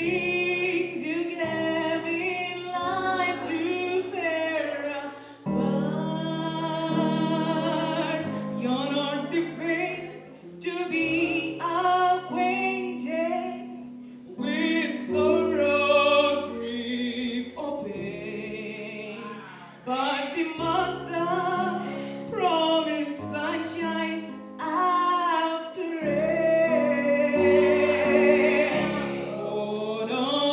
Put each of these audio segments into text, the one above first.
things you gave in life to bear, but you're not the first to be acquainted with sorrow, grief, or pain. But the Master promised sunshine after rain. Hold on.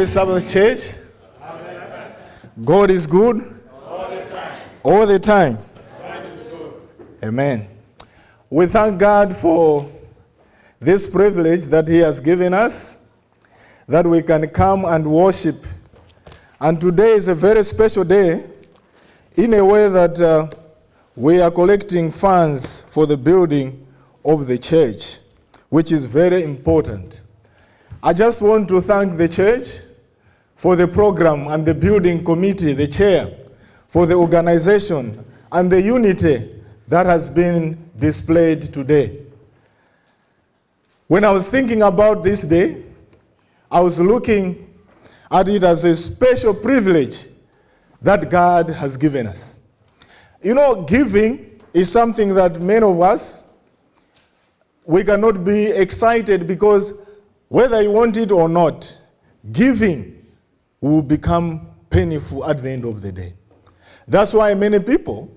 Happy Sabbath, church. God is good. All the time. God is good. Amen. We thank God for this privilege that He has given us, that we can come and worship. And today is a very special day in a way that we are collecting funds for the building of the church, which is very important. I just want to thank the church for the program and the building committee, the chair, for the organization and the unity that has been displayed today. When I was thinking about this day, I was looking at it as a special privilege that God has given us. You know, giving is something that many of us, we cannot be excited because whether you want it or not, giving will become painful at the end of the day. That's why many people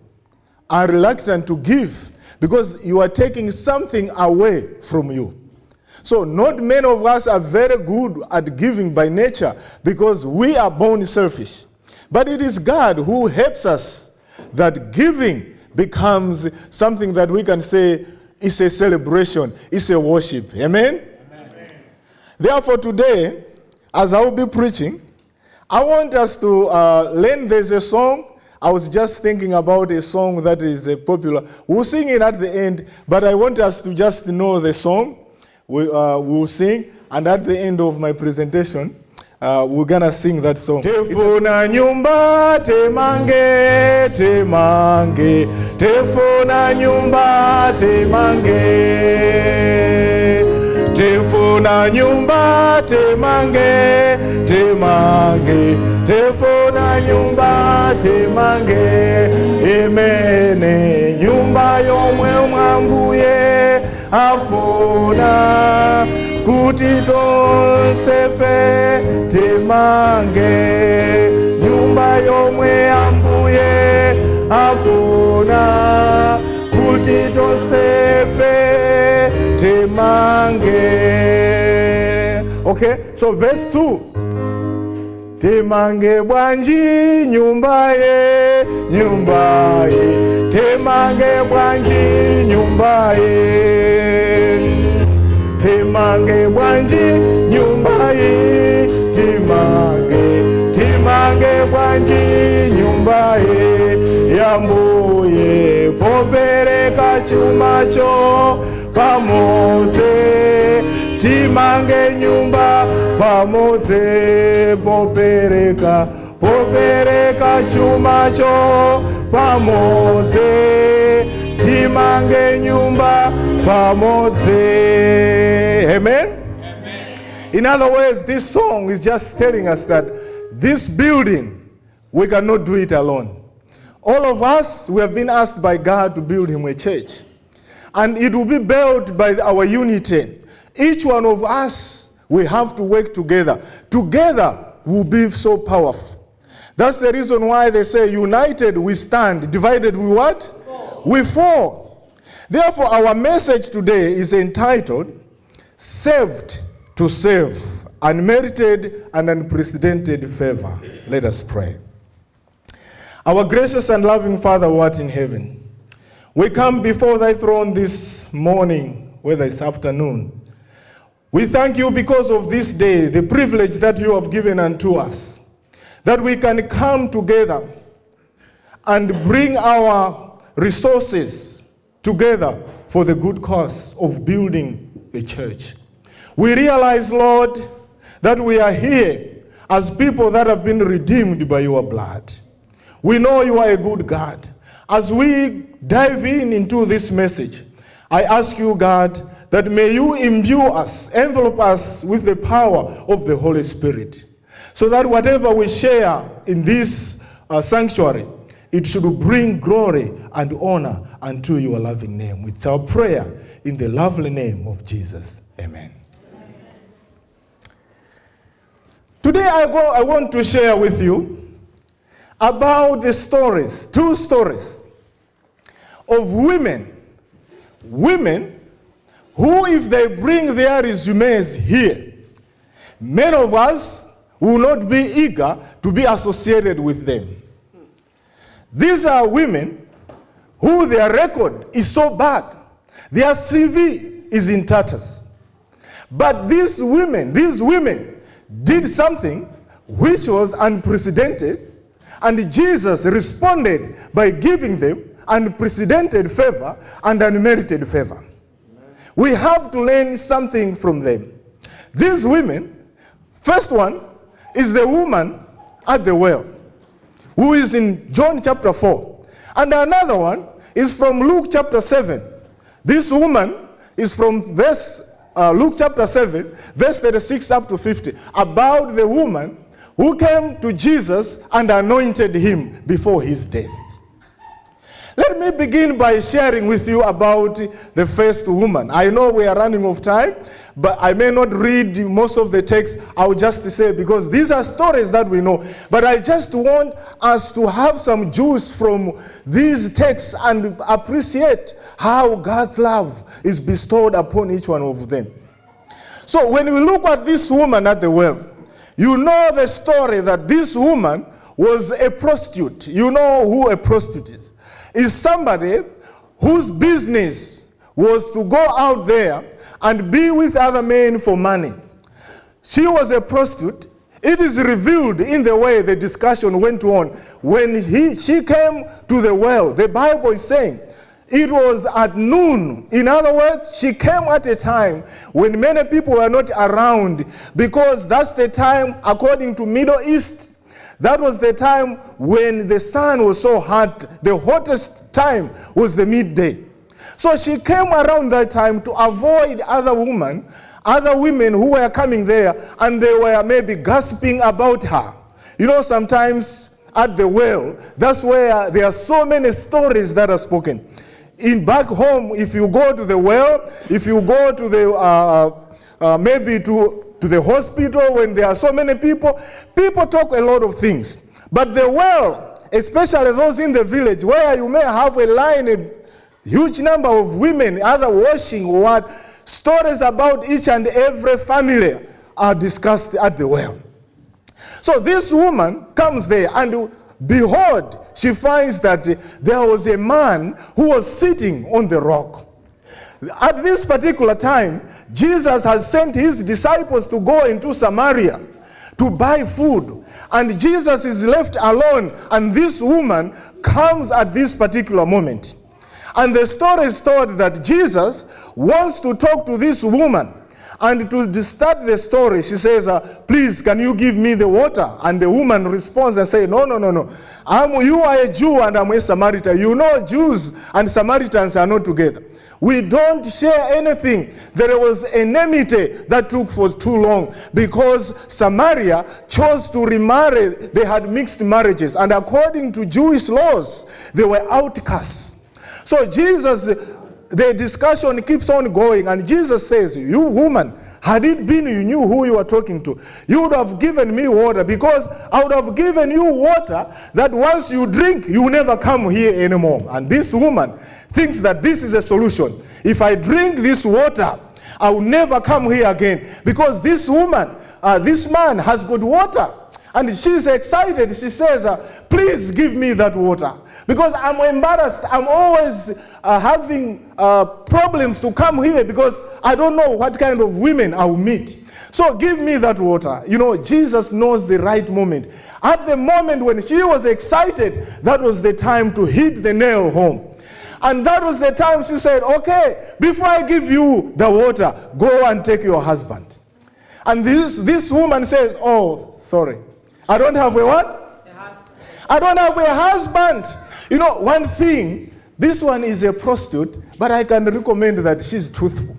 are reluctant to give, because you are taking something away from you. So not many of us are very good at giving by nature because we are born selfish. But it is God who helps us that giving becomes something that we can say is a celebration, is a worship. Amen? Amen. Therefore today, as I will be preaching, I want us to learn. There's a song. I was just thinking about a song that is popular. We'll sing it at the end, but I want us to just know the song. We'll sing, and at the end of my presentation, we're gonna sing that song. Tefuna nyumba temange, temange. Tefuna nyumba temange. Tefuna nyumba temange, temange. Tefuna nyumba temange. Emene nyumba yomwe mwambuye afuna kuti tonsefe temange. Nyumba yomwe ambuye afuna kuti tonsefe temange. Okay, so verse 2. Temange bwanji nyumbaye, nyumbaye. Temange bwanji nyumbaye. Temange bwanji nyumbaye. Temange, temange bwanji nyumbaye. Yambuye popereka chumacho pamodzi. Timange nyumba pamodzi popereka chumacho pamodzi. Timange nyumba pamodzi. Amen? Amen. In other words, this song is just telling us that this building, we cannot do it alone. All of us, we have been asked by God to build Him a church. And it will be built by our unity. Each one of us, we have to work together. Together, we'll be so powerful. That's the reason why they say, united we stand, divided we what? Fall. We fall. Therefore, our message today is entitled, Saved to Serve, Unmerited and Unprecedented Favor. Let us pray. Our gracious and loving Father who art in heaven, we come before thy throne this morning, whether it's afternoon. We thank you because of this day, the privilege that you have given unto us, that we can come together and bring our resources together for the good cause of building a church. We realize, Lord, that we are here as people that have been redeemed by your blood. We know you are a good God. As we dive into this message, I ask you, God, that may you imbue us, envelop us with the power of the Holy Spirit, so that whatever we share in this sanctuary, it should bring glory and honor unto your loving name. It's our prayer in the lovely name of Jesus. Amen. Amen. Today I want to share with you about the stories, two stories of women who, if they bring their resumes here, many of us will not be eager to be associated with them. These are women who their record is so bad. Their CV is in tatters. But these women did something which was unprecedented, and Jesus responded by giving them unprecedented favor and unmerited favor. We have to learn something from them. These women, first one is the woman at the well, who is in John chapter 4. And another one is from Luke chapter 7. This woman is from Luke chapter 7, verse 36 up to 50, about the woman who came to Jesus and anointed him before his death. Let me begin by sharing with you about the first woman. I know we are running out of time, but I may not read most of the text. I'll just say, because these are stories that we know. But I just want us to have some juice from these texts and appreciate how God's love is bestowed upon each one of them. So when we look at this woman at the well, you know the story that this woman was a prostitute. You know who a prostitute is. Is somebody whose business was to go out there and be with other men for money. She was a prostitute. It is revealed in the way the discussion went on. When she came to the well, the Bible is saying it was at noon. In other words, she came at a time when many people were not around, because that's the time, according to Middle East, that was the time when the sun was so hot. The hottest time was the midday. So she came around that time to avoid other women who were coming there, and they were maybe gossiping about her. You know, sometimes at the well, that's where there are so many stories that are spoken. In back home, if you go to the well, if you go to the maybe to the hospital, when there are so many people talk a lot of things. But the well, especially those in the village, where you may have a line, a huge number of women either washing or what, stories about each and every family are discussed at the well. So this woman comes there, and behold, she finds that there was a man who was sitting on the rock. At this particular time, Jesus has sent his disciples to go into Samaria to buy food. And Jesus is left alone, and this woman comes at this particular moment. And the story is told that Jesus wants to talk to this woman. And to start the story, she says, please, can you give me the water? And the woman responds and says, no. You are a Jew and I'm a Samaritan. You know, Jews and Samaritans are not together. We don't share anything. There was enmity that took for too long, because Samaria chose to remarry. They had mixed marriages, and according to Jewish laws, they were outcasts. So the discussion keeps on going, and Jesus says, you woman, had it been you knew who you were talking to, you would have given me water, because I would have given you water that once you drink, you will never come here anymore. And this woman thinks that this is a solution. If I drink this water, I will never come here again, because this woman, this man has got water. And she's excited. She says, please give me that water, because I'm embarrassed. I'm always having problems to come here, because I don't know what kind of women I will meet. So give me that water. You know, Jesus knows the right moment. At the moment when she was excited, that was the time to hit the nail home. And that was the time she said, okay, before I give you the water, go and take your husband. And this woman says, oh, sorry, I don't have a what? A husband. I don't have a husband. You know, one thing, this one is a prostitute, but I can recommend that she's truthful.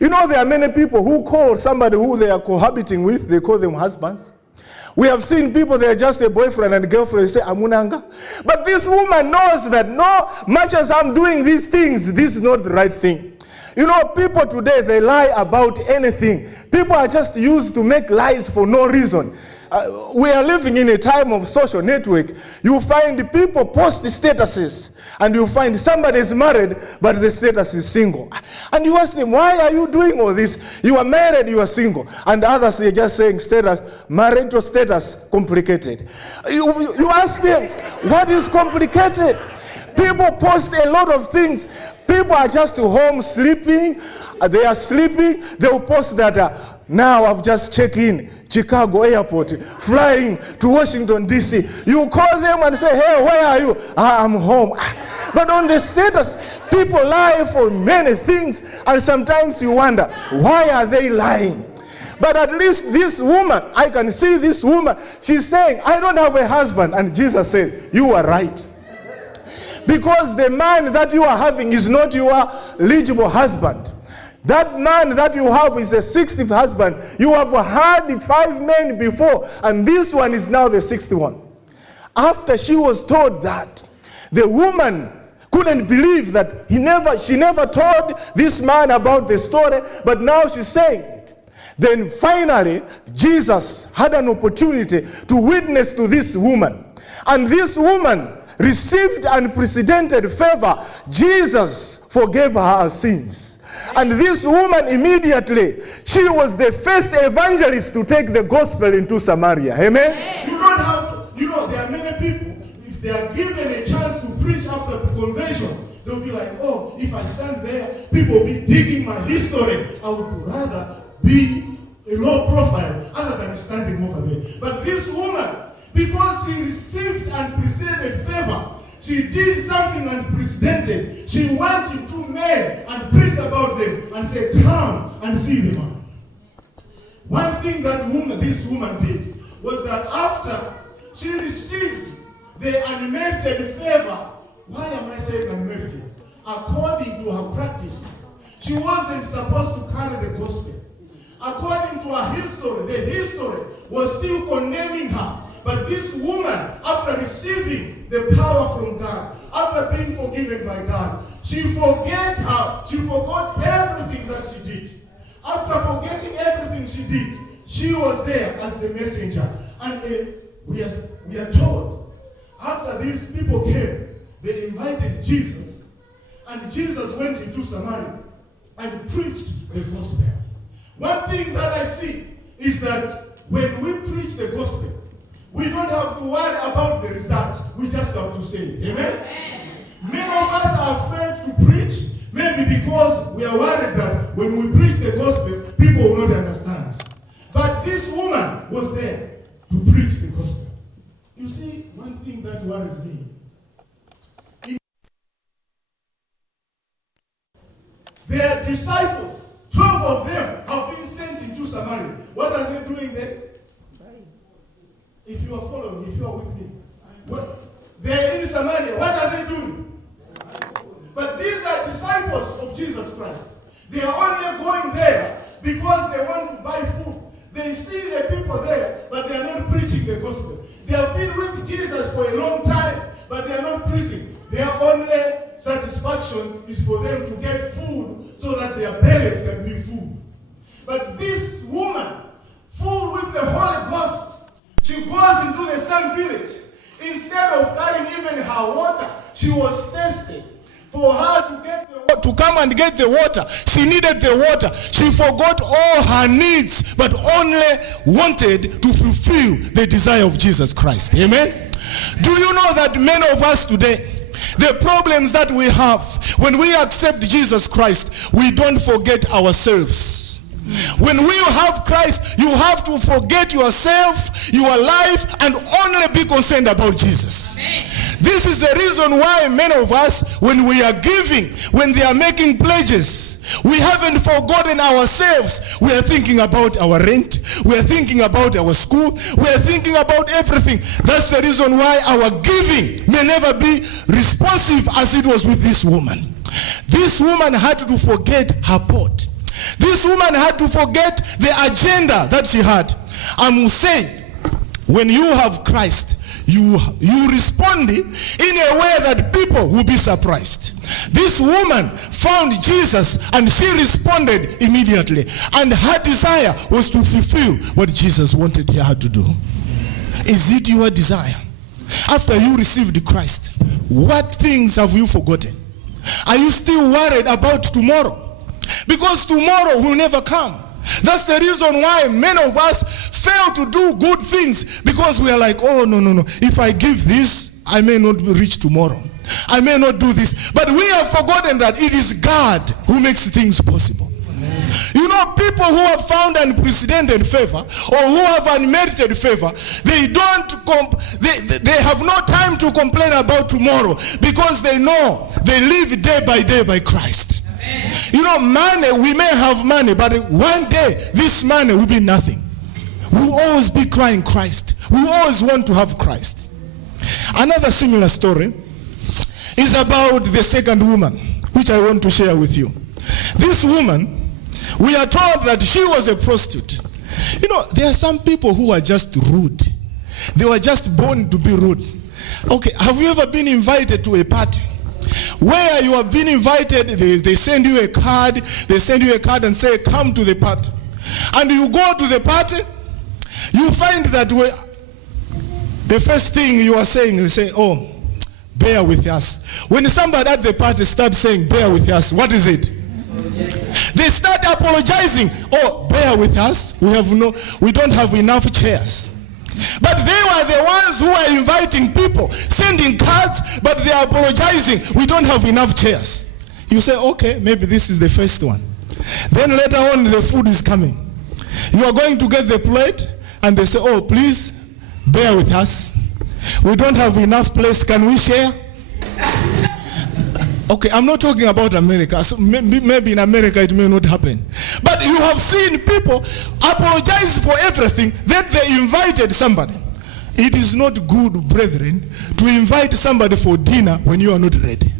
You know, there are many people who call somebody who they are cohabiting with, they call them husbands. We have seen people, they're just a boyfriend and girlfriend, say, Amunanga. But this woman knows that no, much as I'm doing these things, this is not the right thing. You know, people today, they lie about anything. People are just used to make lies for no reason. we are living in a time of social network. You find people post statuses, and you find somebody is married, but the status is single. And you ask them, why are you doing all this? You are married, you are single. And others, they're just saying status, marital status, complicated. You ask them, what is complicated? People post a lot of things. People are just home sleeping. They are sleeping. They will post that now I've just checked in Chicago airport, flying to Washington, D.C. You call them and say, hey, where are you? I'm home. But on the status, people lie for many things. And sometimes you wonder, why are they lying? But at least this woman, I can see this woman, she's saying, I don't have a husband. And Jesus said, you are right. Because the man that you are having is not your eligible husband. That man that you have is a 60th husband. You have had 5 men before, and this one is now the 61st. After she was told that, the woman couldn't believe that she never told this man about the story, but now she's saying it. Then finally, Jesus had an opportunity to witness to this woman. And this woman received unprecedented favor. Jesus forgave her sins. And this woman immediately, she was the first evangelist to take the gospel into Samaria. Amen? You don't have to, there are many people, if they are given a chance to preach after conversion, they'll be like, oh, if I stand there, people will be digging my history. I would rather be a low profile other than standing over there. But this woman, because she received unprecedented favor, she did something unprecedented. She went to 2 men and preached about them and said, come and see the man. One thing that this woman did was that after she received the unmerited favor, why am I saying unmerited? According to her practice, she wasn't supposed to carry the gospel. According to her history, the history was still condemning her. But this woman, after receiving the power from God, after being forgiven by God, she forgot everything that she did. After forgetting everything she did, she was there as the messenger. And we are told, after these people came, they invited Jesus. And Jesus went into Samaria and preached the gospel. One thing that I see is that when we preach the gospel, we don't have to worry about the results. We just have to say it. Amen? Amen. Many of us are afraid to preach, maybe because we are worried that when we preach the gospel, people will not understand. But this woman was there to preach the gospel. You see, one thing that worries me. Their disciples, 12 of them, have been sent into Samaria. What are they doing there? If you are following, if you are with me. They're in Samaria. What are they doing? But these are disciples of Jesus Christ. They are only going there because they want to buy food. They see the people there, but they are not preaching the gospel. They have been with Jesus for a long time, but they are not preaching. Their only satisfaction is for them to get food so that their bellies can be full. But this woman, full with the Holy Ghost, she goes into the same village. Instead of carrying even her water, she was thirsty. For her to get the water, to come and get the water, she needed the water. She forgot all her needs, but only wanted to fulfill the desire of Jesus Christ. Amen? Do you know that many of us today, the problems that we have, when we accept Jesus Christ, we don't forget ourselves. When we have Christ, you have to forget yourself, your life, and only be concerned about Jesus. Amen. This is the reason why many of us, when we are giving, when they are making pledges, we haven't forgotten ourselves. We are thinking about our rent. We are thinking about our school. We are thinking about everything. That's the reason why our giving may never be responsive as it was with this woman. This woman had to forget her pot. This woman had to forget the agenda that she had. I will say, when you have Christ, you respond in a way that people will be surprised. This woman found Jesus and she responded immediately. And her desire was to fulfill what Jesus wanted her to do. Is it your desire? After you received Christ, what things have you forgotten? Are you still worried about tomorrow? Because tomorrow will never come. That's the reason why many of us fail to do good things, because we are like, oh, no. If I give this, I may not reach tomorrow. I may not do this. But we have forgotten that it is God who makes things possible. Amen. You know, people who have found unprecedented favor or who have unmerited favor, they have no time to complain about tomorrow, because they know they live day by day by Christ. Amen. You know, money, we may have money, but one day this money will be nothing. We'll always be crying Christ. We always want to have Christ. Another similar story is about the second woman, which I want to share with you. This woman, we are told that she was a prostitute. You know, there are some people who are just rude. They were just born to be rude. Okay, have you ever been invited to a party where you have been invited, they send you a card, and say, come to the party. And you go to the party, you find that the first thing you are saying, you say, oh, bear with us. When somebody at the party starts saying, bear with us, what is it? They start apologizing. Oh, bear with us. We don't have enough chairs. But they were the ones who are inviting people, sending cards, but they are apologizing. We don't have enough chairs. You say, okay, maybe this is the first one. Then later on, the food is coming. You are going to get the plate, and they say, oh, please, bear with us. We don't have enough place. Can we share? Okay, I'm not talking about America. So maybe in America it may not happen. But you have seen people apologize for everything that they invited somebody. It is not good, brethren, to invite somebody for dinner when you are not ready.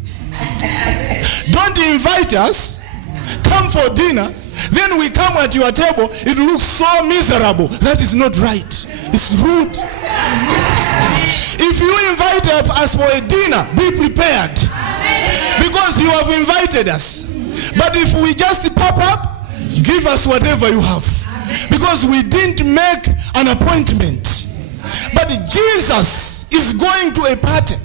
Don't invite us. Come for dinner. Then we come at your table. It looks so miserable. That is not right. It's rude. If you invite us for a dinner, be prepared. Because you have invited us. But if we just pop up, give us whatever you have. Because we didn't make an appointment. But Jesus is going to a party.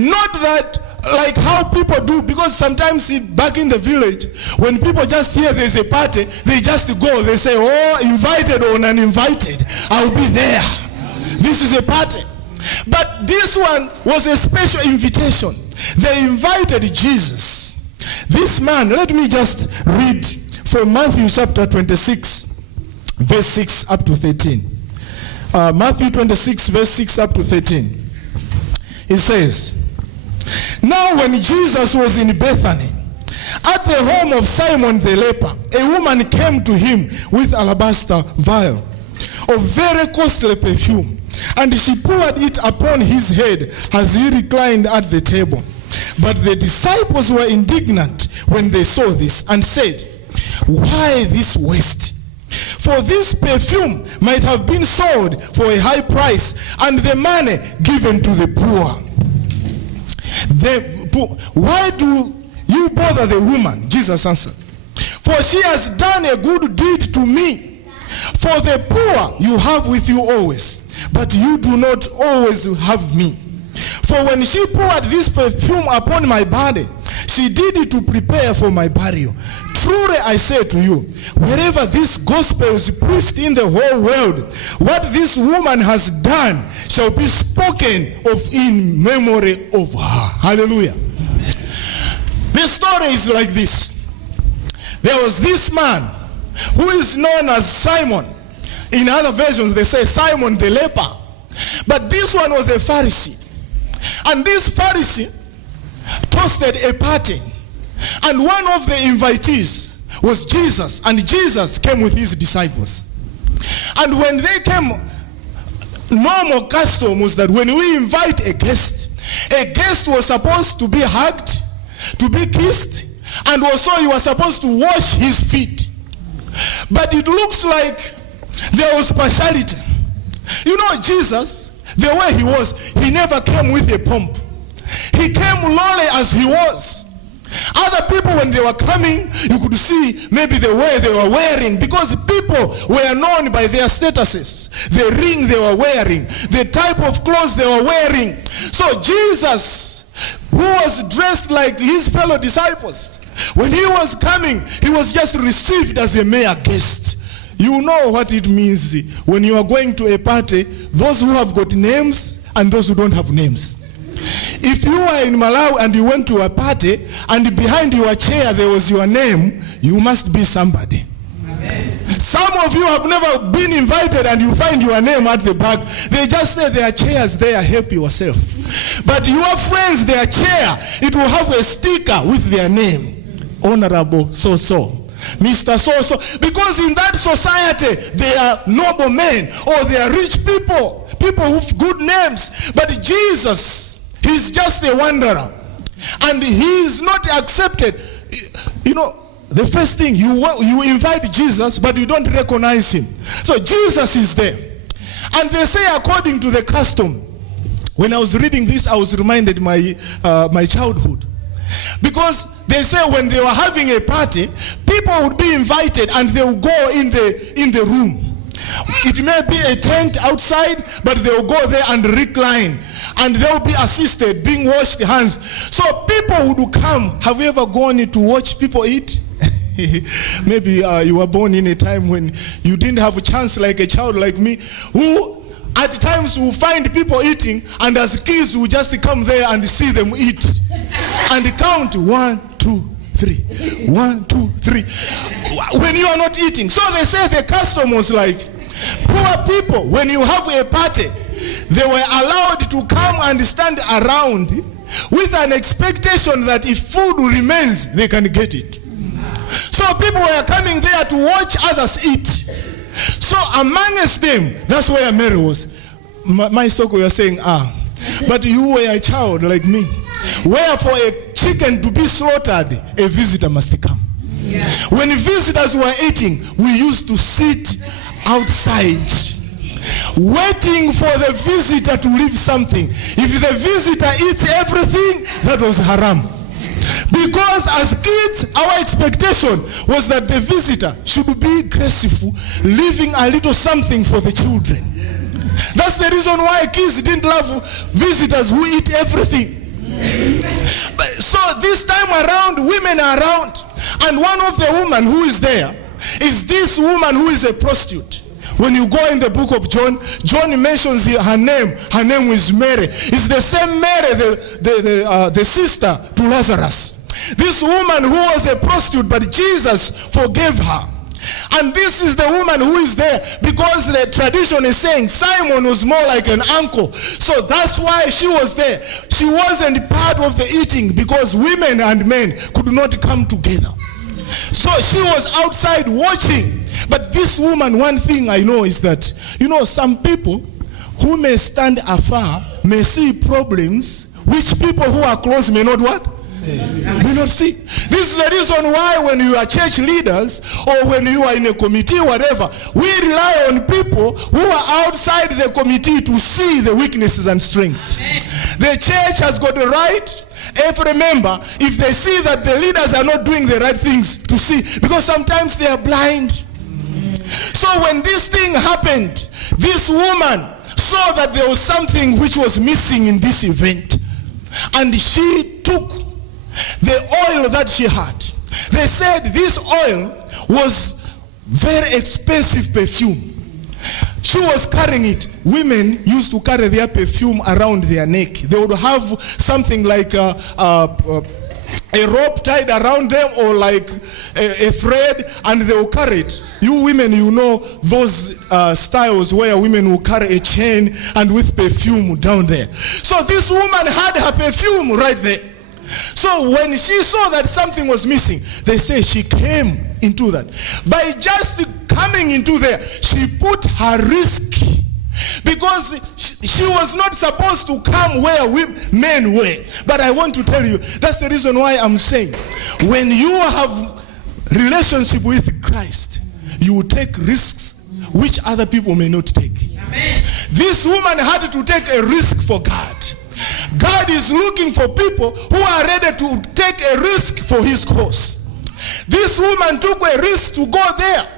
Not that like how people do, because sometimes back in the village, when people just hear there's a party, they just go. They say, oh, invited or uninvited, I'll be there. This is a party. But this one was a special invitation. They invited Jesus. This man, let me just read from Matthew chapter 26, verse 6 up to 13. Matthew 26, verse 6 up to 13. It says, now when Jesus was in Bethany, at the home of Simon the leper, a woman came to him with alabaster vial of very costly perfume, and she poured it upon his head as he reclined at the table. But the disciples were indignant when they saw this and said, why this waste? For this perfume might have been sold for a high price and the money given to the poor. Why do you bother the woman? Jesus answered, for she has done a good deed to me. For the poor you have with you always, but you do not always have me. For when she poured this perfume upon my body, she did it to prepare for my burial. Truly I say to you, wherever this gospel is preached in the whole world, what this woman has done shall be spoken of in memory of her. Hallelujah. The story is like this. There was this man who is known as Simon. In other versions they say Simon the leper. But this one was a Pharisee. And this Pharisee hosted a party. And one of the invitees was Jesus. And Jesus came with his disciples. And when they came, normal custom was that when we invite a guest was supposed to be hugged, to be kissed, and also you were supposed to wash his feet. But it looks like there was partiality. You know, Jesus the way he was, he never came with a pomp. He came lowly as he was. Other people, when they were coming, you could see maybe the way they were wearing, because people were known by their statuses, the ring they were wearing, the type of clothes they were wearing. So Jesus, who was dressed like his fellow disciples, when he was coming, he was just received as a mere guest. You know what it means when you are going to a party, those who have got names and those who don't have names. If you are in Malawi and you went to a party and behind your chair there was your name, you must be somebody. Amen. Some of you have never been invited and you find your name at the back. They just say there are chairs there, help yourself. But your friends, their chair, it will have a sticker with their name. Honorable so-so, Mr. so-so. Because in that society, they are noble men or they are rich people, people with good names. But Jesus, he's just a wanderer. And he is not accepted. You know, the first thing, you invite Jesus, but you don't recognize him. So Jesus is there. And they say according to the custom, when I was reading this, I was reminded my childhood. Because they say when they were having a party, people would be invited and they would go in the room. It may be a tent outside, but they will go there and recline. And they will be assisted, being washed hands. So people would come. Have you ever gone to watch people eat? Maybe you were born in a time when you didn't have a chance, like a child like me, who at times will find people eating, and as kids will just come there and see them eat. And count 1, 2, 3. 1, 2, 3. When you are not eating. So they say the custom was like, poor people, when you have a party, they were allowed to come and stand around with an expectation that if food remains, they can get it. So people were coming there to watch others eat. So amongst them, that's where Mary was. My Soko, you are saying, but you were a child like me. Wherefore a chicken to be slaughtered, a visitor must come. Yeah. When visitors were eating, we used to sit outside, waiting for the visitor to leave something. If the visitor eats everything, that was haram. Because as kids, our expectation was that the visitor should be graceful, leaving a little something for the children. That's the reason why kids didn't love visitors who eat everything. So this time around, women are around. And one of the women who is there is this woman who is a prostitute. When you go in the book of John, John mentions her name. Her name is Mary. It's the same Mary, the sister to Lazarus. This woman who was a prostitute, but Jesus forgave her. And this is the woman who is there because the tradition is saying Simon was more like an uncle. So that's why she was there. She wasn't part of the eating because women and men could not come together. So she was outside watching. But this woman, one thing I know is that, some people who may stand afar may see problems which people who are close may not what? May not see. This is the reason why when you are church leaders or when you are in a committee, whatever, we rely on people who are outside the committee to see the weaknesses and strengths. The church has got the right, every member, if they see that the leaders are not doing the right things, to see, because sometimes they are blind. So when this thing happened, this woman saw that there was something which was missing in this event, and she took the oil that she had. They said this oil was very expensive perfume. She was carrying it. Women used to carry their perfume around their neck. They would have something like a rope tied around them or like a thread, and they will carry it. You women, you know those styles where women will carry a chain and with perfume down there. So this woman had her perfume right there. So when she saw that something was missing, they say she came into that. By just coming into there, she put her risk, because she was not supposed to come where men were. But I want to tell you, that's the reason why I'm saying, when you have relationship with Christ, you will take risks which other people may not take. This woman had to take a risk for God. God is looking for people who are ready to take a risk for his cause. This woman took a risk to go there.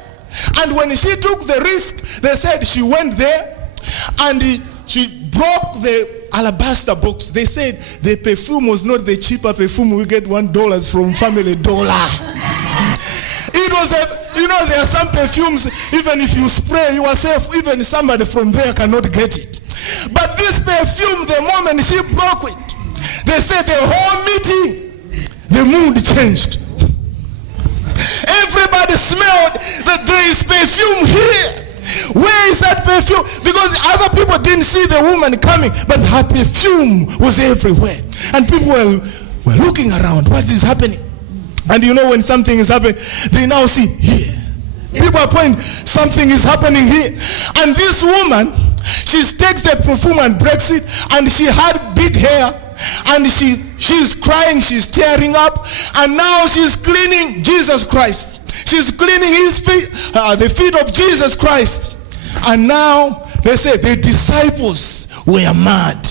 And when she took the risk, they said she went there and she broke the alabaster box. They said the perfume was not the cheaper perfume we get $1 from Family Dollar. It was there are some perfumes, even if you spray yourself, even somebody from there cannot get it. But this perfume, the moment she broke it, they said the whole meeting, the mood changed. Everybody smelled that there is perfume here. Where is that perfume? Because other people didn't see the woman coming, but her perfume was everywhere. And people were looking around. What is happening? And you know when something is happening, they now see here. People are pointing, something is happening here. And this woman, she takes the perfume and breaks it, and she had big hair, and she's crying, she's tearing up, and now she's cleaning Jesus Christ. She's cleaning his feet, the feet of Jesus Christ. And now they say the disciples were mad.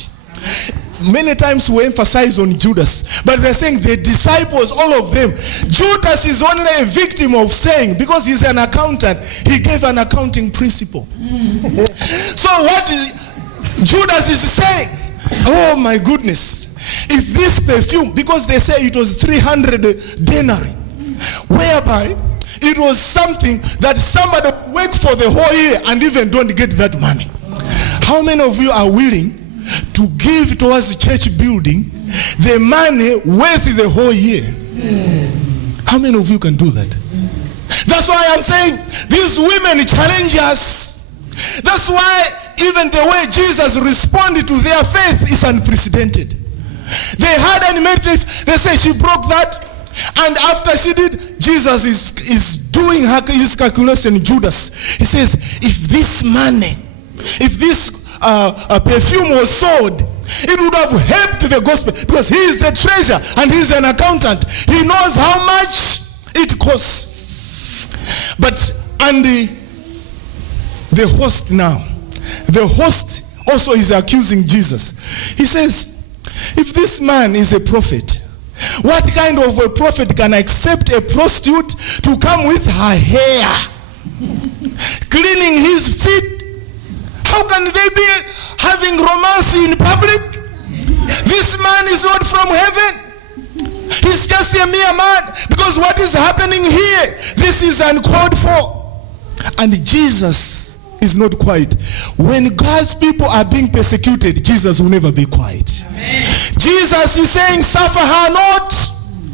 Many times we emphasize on Judas, but they're saying the disciples, all of them. Judas is only a victim of saying, because he's an accountant, he gave an accounting principle. So what Judas is saying, oh my goodness, if this perfume, because they say it was 300 denarii, whereby it was something that somebody worked for the whole year and even don't get that money. How many of you are willing to give towards church building the money worth the whole year? How many of you can do that? That's why I'm saying these women challenge us. That's why even the way Jesus responded to their faith is unprecedented. They had an metric. They say she broke that, and after she did, Jesus is doing his calculation. Judas, he says, if this money, if this perfume was sold, it would have helped the gospel, because he is the treasurer and he's an accountant. He knows how much it costs. But and the host now, the host also is accusing Jesus. He says, if this man is a prophet, what kind of a prophet can accept a prostitute to come with her hair cleaning his feet? How can they be having romance in public? This man is not from heaven. He's just a mere man. Because what is happening here, this is uncalled for. And Jesus is not quiet. When God's people are being persecuted, Jesus will never be quiet. Amen. Jesus is saying, suffer her not.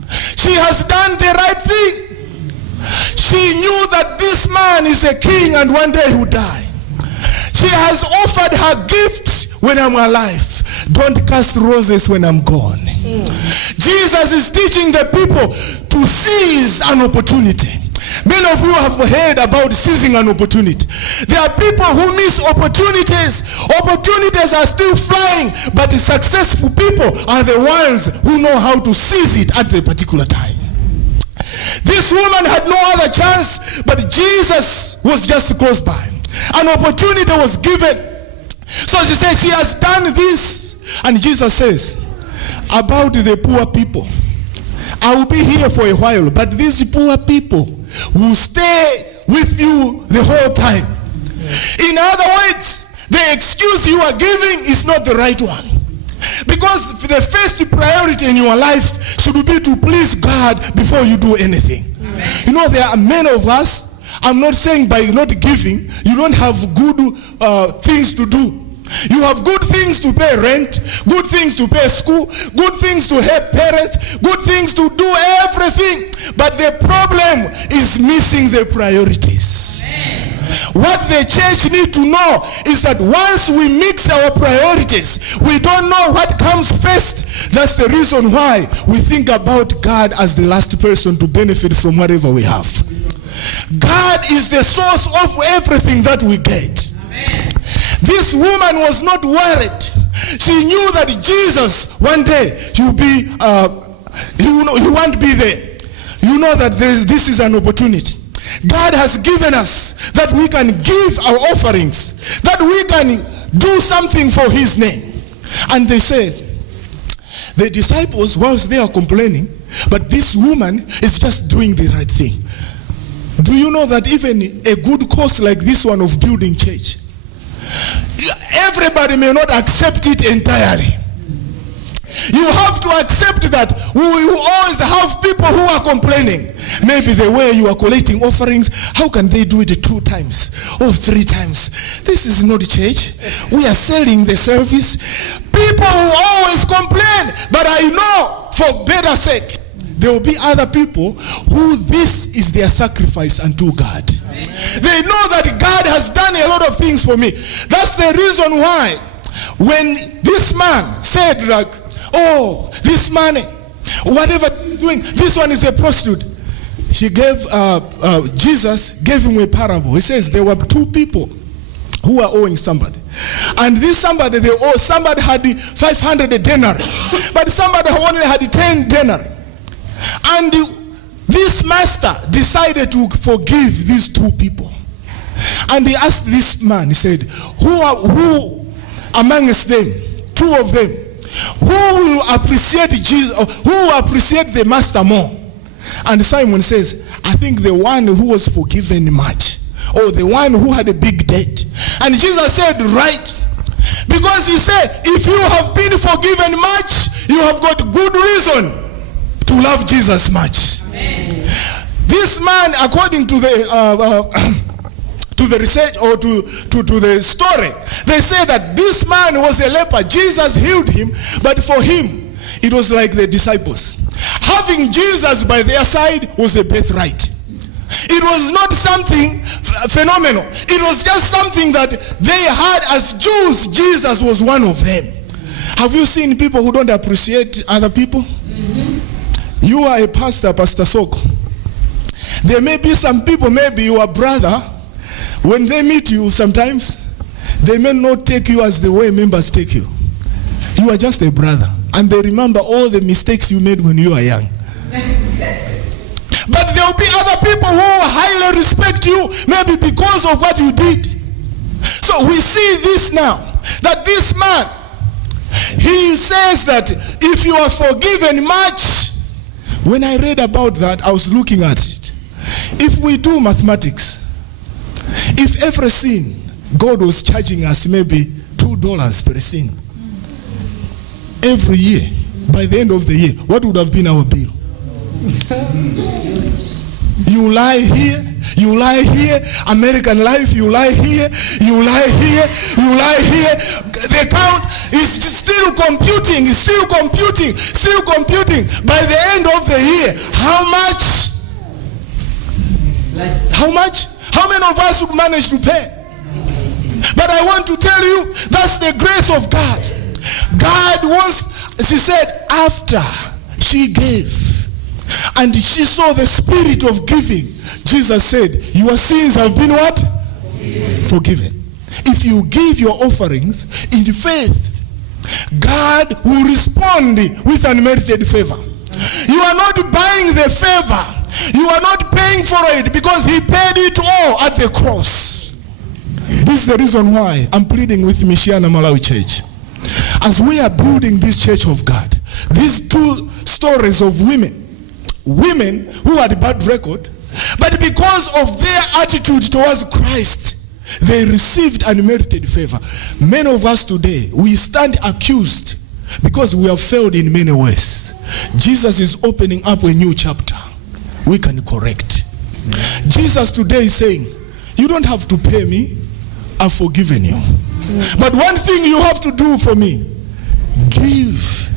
She has done the right thing. She knew that this man is a king and one day he will die. She has offered her gift when I'm alive. Don't cast roses when I'm gone. Jesus is teaching the people to seize an opportunity. Many of you have heard about seizing an opportunity. There are people who miss opportunities. Opportunities are still flying, but the successful people are the ones who know how to seize it at the particular time. This woman had no other chance, but Jesus was just close by. An opportunity was given. So she said, she has done this. And Jesus says, about the poor people, I will be here for a while, but these poor people will stay with you the whole time. In other words, the excuse you are giving is not the right one. Because the first priority in your life should be to please God before you do anything. You know, there are many of us, I'm not saying by not giving, you don't have good things to do. You have good things to pay rent, good things to pay school, good things to help parents, good things to do everything. But the problem is missing the priorities. What the church needs to know is that once we mix our priorities, we don't know what comes first. That's the reason why we think about God as the last person to benefit from whatever we have. God is the source of everything that we get. Amen. This woman was not worried. She knew that Jesus one day he won't be there. You know that this is an opportunity. God has given us that we can give our offerings, that we can do something for his name. And they said, the disciples, whilst they are complaining, but this woman is just doing the right thing. Do you know that even a good cause like this one of building church, everybody may not accept it entirely. You have to accept that we always have people who are complaining. Maybe the way you are collecting offerings, how can they do it 2 times or 3 times? This is not church. We are selling the service. People will always complain, but I know for better sake, there will be other people who this is their sacrifice unto God. Amen. They know that God has done a lot of things for me. That's the reason why when this man said like, oh, this money, whatever he's doing, this one is a prostitute. She gave, Jesus gave him a parable. He says there were 2 people who are owing somebody. And this somebody, somebody had 500 denarii, but somebody only had 10 denarii. And this master decided to forgive these 2 people. And he asked this man, he said, who amongst them, 2 of them, who will appreciate Jesus, who will appreciate the master more? And Simon says, I think the one who was forgiven much, or the one who had a big debt. And Jesus said, right. Because he said, if you have been forgiven much, you have got good reason to love Jesus much. Amen. This man, according to the research or to the story, they say that this man was a leper. Jesus healed him, but for him, it was like the disciples. Having Jesus by their side was a birthright. It was not something phenomenal. It was just something that they had as Jews. Jesus was one of them. Have you seen people who don't appreciate other people? Mm-hmm. You are a pastor, Pastor Soko. There may be some people, maybe your brother, when they meet you sometimes, they may not take you as the way members take you. You are just a brother. And they remember all the mistakes you made when you were young. But there will be other people who highly respect you, maybe because of what you did. So we see this now, that this man, he says that if you are forgiven much, when I read about that, I was looking at it. If we do mathematics, if every sin, God was charging us maybe $2 per sin, every year, by the end of the year, what would have been our bill? You lie here, American life, you lie here, you lie here, you lie here. The count is still computing, still computing. By the end of the year, how much? How much? How many of us would manage to pay? But I want to tell you, that's the grace of God. God wants, she said, after she gave, and she saw the spirit of giving, Jesus said, your sins have been what? Forgiven. If you give your offerings in faith, God will respond with unmerited favor. You are not buying the favor. You are not paying for it, because he paid it all at the cross. This is the reason why I'm pleading with Mishiana Malawi Church. As we are building this church of God, these 2 stories of women who had a bad record, but because of their attitude towards Christ, they received unmerited favor. Many of us today, we stand accused because we have failed in many ways. Jesus is opening up a new chapter. We can correct. Jesus today is saying, you don't have to pay me, I've forgiven you. But one thing you have to do for me, give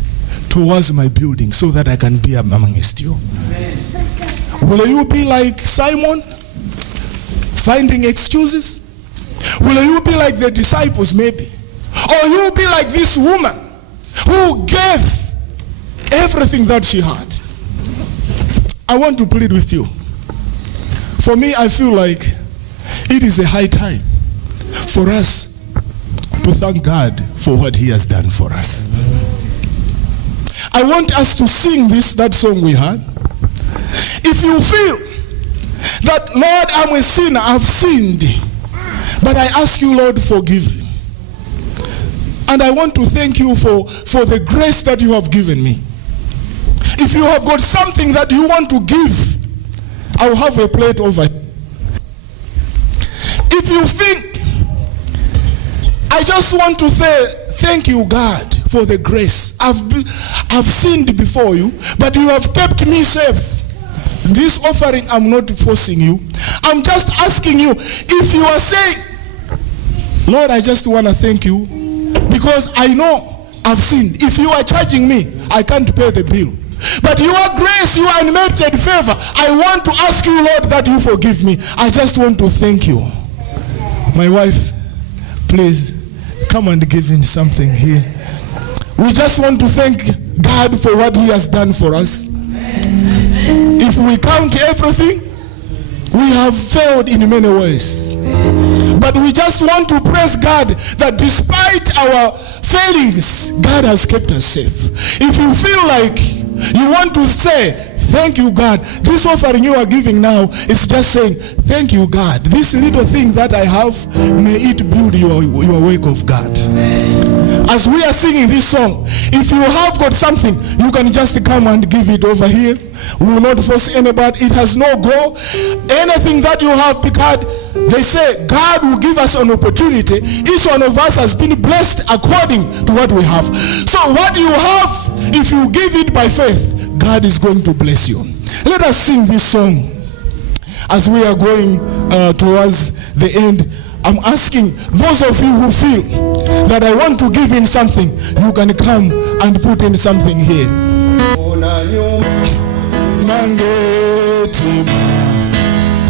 towards my building so that I can be amongst you. Amen. Will you be like Simon, finding excuses? Will you be like the disciples maybe? Or you will be like this woman who gave everything that she had? I want to plead with you. For me, I feel like it is a high time for us to thank God for what he has done for us. I want us to sing that song we had. If you feel that, Lord, I'm a sinner, I've sinned. But I ask you, Lord, forgive. And I want to thank you for the grace that you have given me. If you have got something that you want to give, I'll have a plate over here. If you think, I just want to say, thank you, God, for the grace. I've sinned before you, but you have kept me safe. This offering, I'm not forcing you. I'm just asking you, if you are saying, Lord, I just want to thank you, because I know I've sinned. If you are charging me, I can't pay the bill. But your grace, your unmerited favor, I want to ask you, Lord, that you forgive me. I just want to thank you. My wife, please come and give in something here. We just want to thank God for what he has done for us. If we count everything, we have failed in many ways. But we just want to praise God that despite our failings, God has kept us safe. If you feel like you want to say, thank you, God, this offering you are giving now is just saying, thank you, God. This little thing that I have, may it build your work of God. As we are singing this song, if you have got something, you can just come and give it over here. We will not force anybody. It has no goal. Anything that you have, because they say God will give us an opportunity. Each one of us has been blessed according to what we have. So what you have, if you give it by faith, God is going to bless you. Let us sing this song as we are going towards the end. I'm asking those of you who feel that I want to give in something, you can come and put in something here.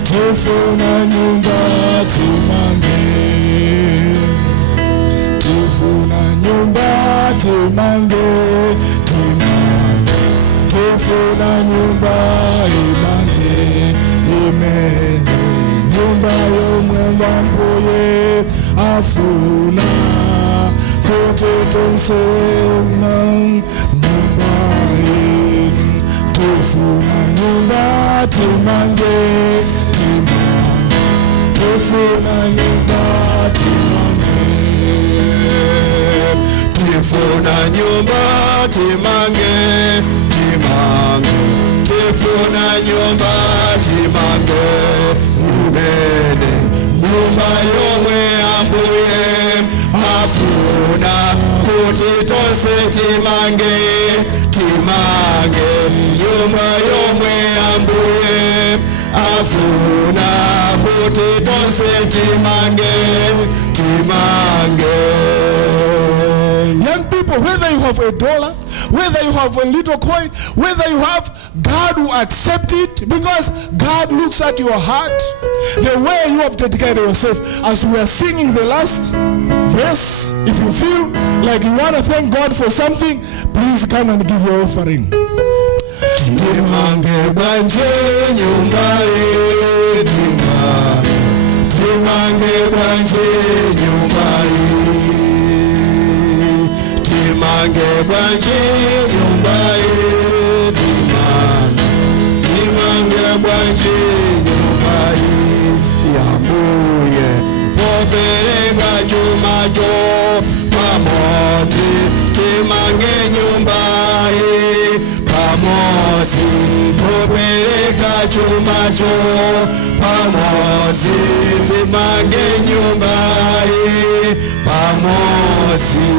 Tufuna nyumba timange, tufuna nyumba timange, timange, tufuna nyumba imange, imene nyumba yomwe wambuye afuna kuti tonse nyumba tufuna nyumba timange. Tufuna nyumba timange, tufuna nyumba timange, timange, tufuna nyumba timange, imene nyumba yomwe ambuye afuna kuti tonse timange, timange, nyumba yomwe ambuye afuna kuti tonse timange, timange. Young people, whether you have $1, whether you have a little coin, whether you have, God will accept it, because God looks at your heart, the way you have dedicated yourself. As we are singing the last verse, if you feel like you want to thank God for something, please come and give your offering. Timange banje nyumba ye, timange banje nyumba ye, timange banje nyumba ye, timange banje nyumba ye, yambuye popereka chumacho pamodzi, timange nyumba ye, pamosi popereka chumacho pamosi, timange nyumba ye, pamosi.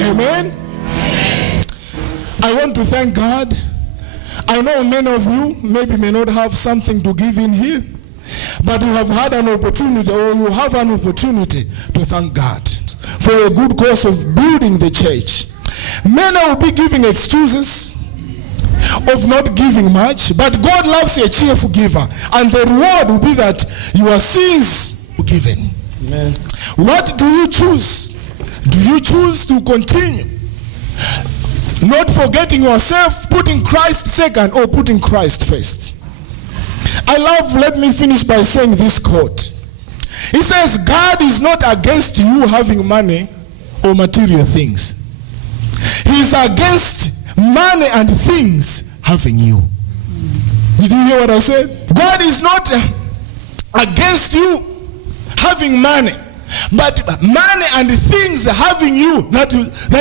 Amen. I want to thank God. I know many of you maybe may not have something to give in here, but you have had an opportunity, or you have an opportunity to thank God for a good cause of building the church. Many will be giving excuses of not giving much, but God loves a cheerful giver, and the reward will be that your sins will be given. Amen. What do you choose? Do you choose to continue not forgetting yourself, putting Christ second, or putting Christ first? Let me finish by saying this quote. He says, God is not against you having money or material things. He is against money and things having you. Did you hear what I said? God is not against you having money, but money and things having you, that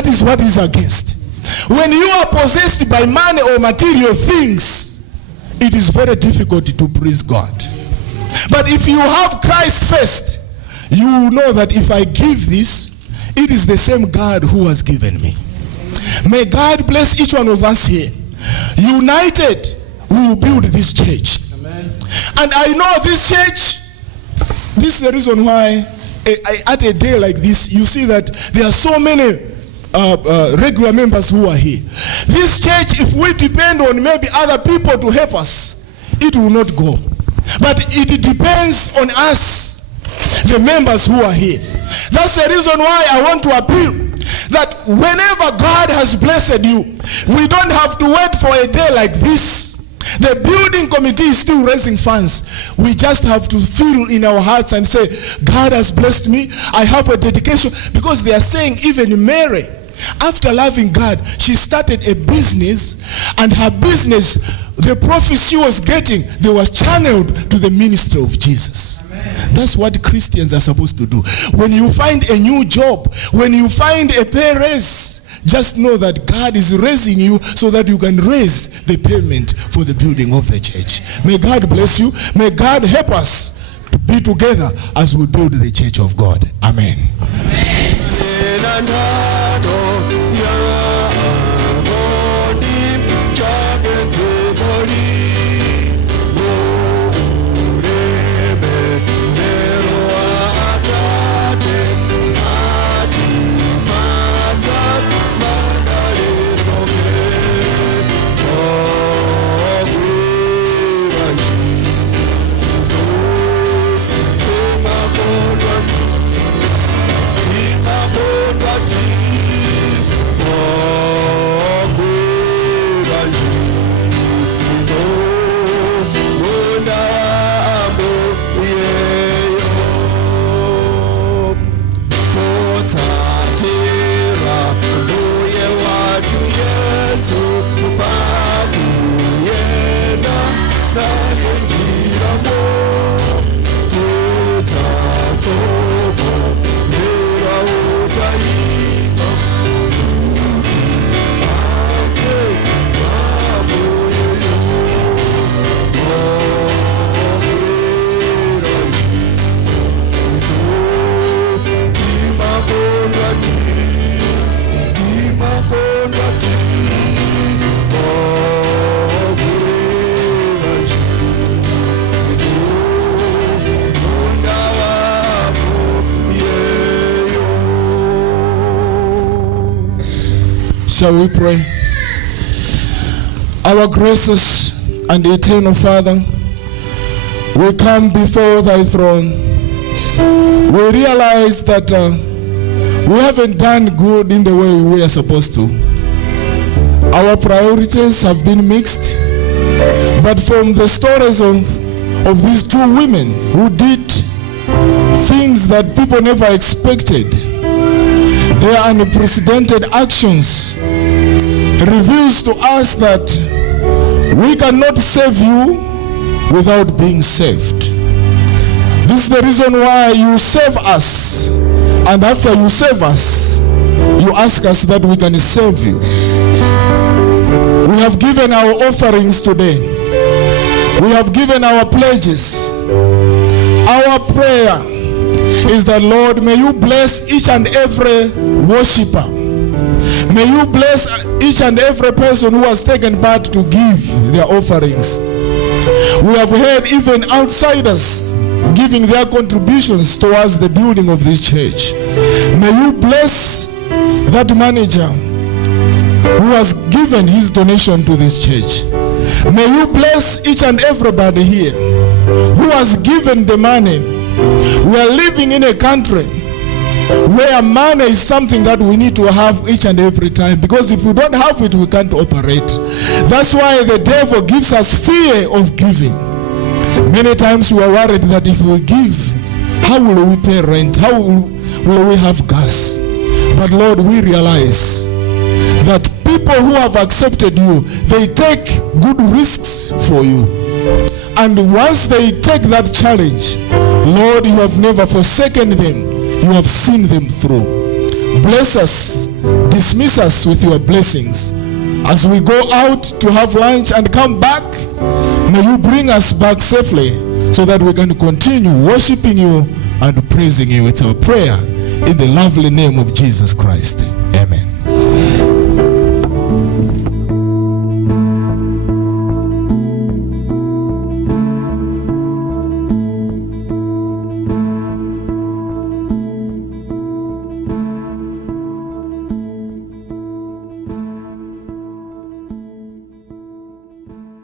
is what is against. When you are possessed by money or material things, it is very difficult to please God. But if you have Christ first, you will know that if I give this, it is the same God who has given me. May God bless each one of us here. United, we will build this church. Amen. And I know this church, this is the reason why at a day like this, you see that there are so many regular members who are here. This church, if we depend on maybe other people to help us, it will not go. But it depends on us, the members who are here. That's the reason why I want to appeal that whenever God has blessed you, we don't have to wait for a day like this. The building committee is still raising funds. We just have to feel in our hearts and say, God has blessed me. I have a dedication. Because they are saying even Mary, after loving God, she started a business, and her business, the profits she was getting, they were channeled to the ministry of Jesus. Amen. That's what Christians are supposed to do. When you find a new job, when you find a pay raise, just know that God is raising you so that you can raise the payment for the building of the church. May God bless you. May God help us to be together as we build the church of God. Amen. Shall we pray? Our gracious and eternal Father, we come before thy throne. We realize that we haven't done good in the way we are supposed to. Our priorities have been mixed, but from the stories of these two women who did things that people never expected, their unprecedented actions reveals to us that we cannot save you without being saved. This is the reason why you save us, and after you save us, you ask us that we can serve you. We have given our offerings today. We have given our pledges. Our prayer is that, Lord, may you bless each and every worshiper. May you bless each and every person who has taken part to give their offerings. We have heard even outsiders giving their contributions towards the building of this church. May you bless that manager who has given his donation to this church. May you bless each and everybody here who has given the money. We are living in a country where money is something that we need to have each and every time, because if we don't have it, we can't operate. That's why the devil gives us fear of giving. Many times we are worried that if we give, how will we pay rent? How will we have gas? But Lord, we realize that people who have accepted you, they take good risks for you. And once they take that challenge, Lord, you have never forsaken them. You have seen them through. Bless us, dismiss us with your blessings. As we go out to have lunch and come back, may you bring us back safely so that we can continue worshiping you and praising you. It's our prayer in the lovely name of Jesus Christ. Amen.